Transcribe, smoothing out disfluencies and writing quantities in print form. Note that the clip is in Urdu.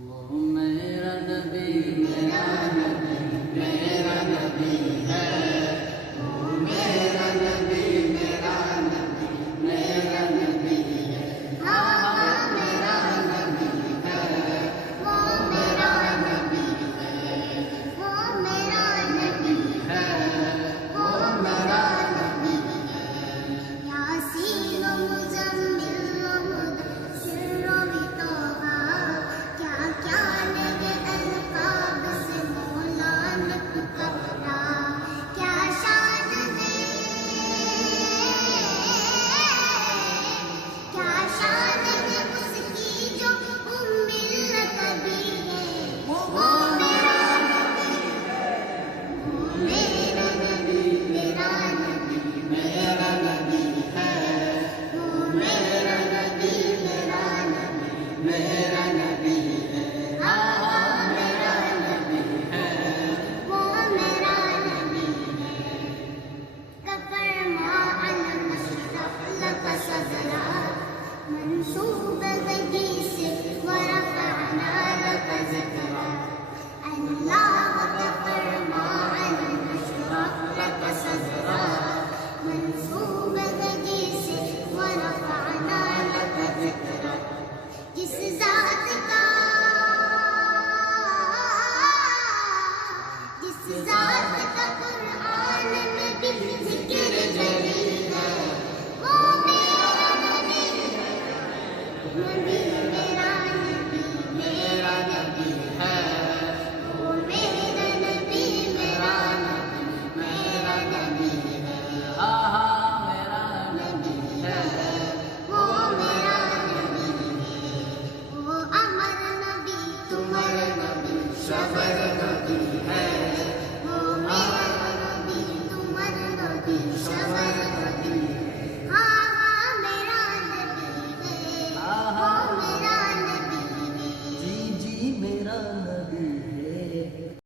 وہ میرا نبی میرا نبی میرا نبی ہے، وہ میرا نبی میرا نبی میرا نبی ہے، ہاں میرا نبی ہے، وہ میرا نبی ہے، وہ میرا نبی ہے، وہ میرا نبی ہے۔ یاسین و مزمل و مدثر و طٰہٰ، کیا کیا لگے القاب سے مولا نے پکارا، کیا شان ہے، کیا شان ہے اس کی جو النبی ہے، وہ میرا نبی ہے، وہ میرا نبی میرا نبی میرا نبی ہے، وہ میرا نبی میرا نبی میرا نبی ہے، ہاں میرا نبی ہے، وہ میرا نبی ہے۔ فرما علم اشرف لک صدرا، منصوب بدی سے ورفعنا لک ذکرا، اللہ کا فرما علم اشرف لک صدرا، منصوب بدی سے ورفعنا لک ذکرا۔ جس ذات کا قرآن میں بھی ذکر جاری ہے، وہ میرا نبی ہے، نبی میرا نبی میرا نبی ہے، وہ میرا نبی میرا نبی میرا نبی ہے، ہاں میرا نبی ہے، وہ میرا نبی ہے۔ وہ امر نبی تمہر نبی شبر نبی ہے، وہ میرا نبی تمہر نبی شبر نبی، ہاں میرا نبی ہے، وہ میرا نبی ہے، جی جی میرا